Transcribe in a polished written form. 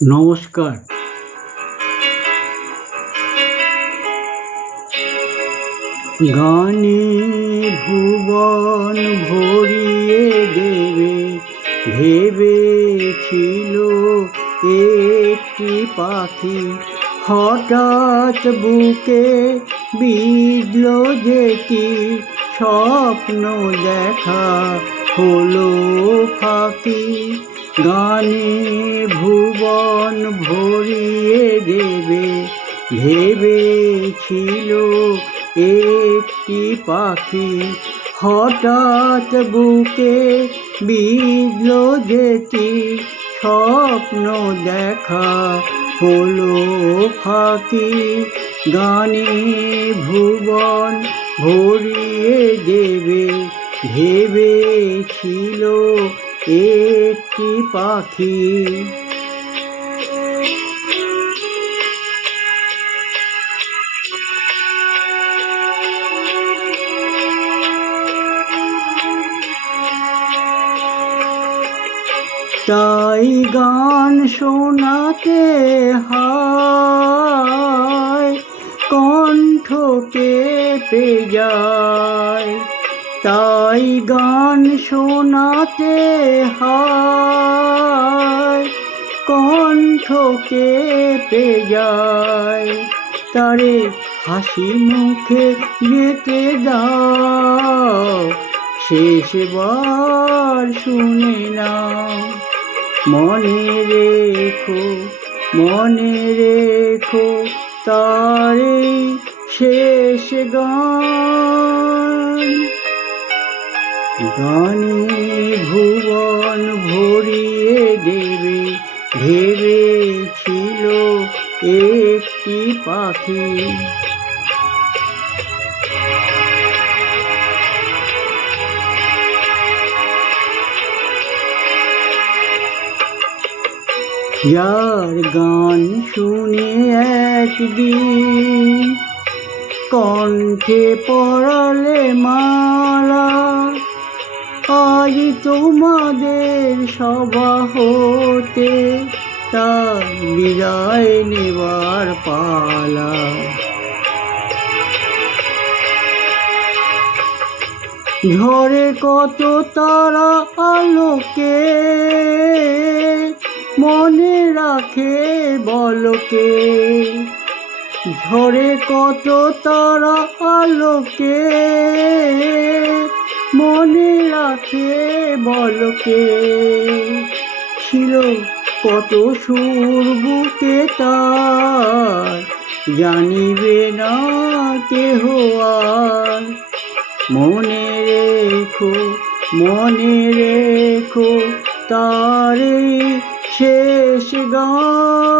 নমস্কার। গানে ভুবন ভরিয়ে দেবে ভেবেছিল একটি পাখি, হঠাৎ বুকে বিঁধল যেটি স্বপ্ন দেখা হলো ফাঁকি। গানে ভুবন ভরিয়ে দেবে ভেবেছিল একটি পাখি, হঠাৎ বুকে বিঁধল যেটি স্বপ্ন দেখা হলো ফাঁকি। গানে ভুবন ভরিয়ে দেবে ভেবেছিল একটি পাখি। তাই গান শোনাতে হয়, কণ্ঠ কেঁপে যায়। তাই গান শোনাতে হয়, কণ্ঠ কেঁপে যায়। তারে হাসি মুখে যেতে দাও, শেষবার শুনে নাও। মনে রেখো তারে শেষ গান। গানে ভুবন ভরিয়ে দেবে ভেবেছিল একটি পাখি। যার গান শুনে একদিন কণ্ঠে পরালে মালা, আজ তোমাদের সভা হতে তার বিদায় নেবার পালা। ঝরে কত তারা আলোকে, মনে রাখে বলকে। ঝরে কত তারা আলোকে, মনে রাখে বলকে। ছিল কত সুর বুকে তার, জানিবে না কেহ আর। মনে রেখো তারে শেষ গান।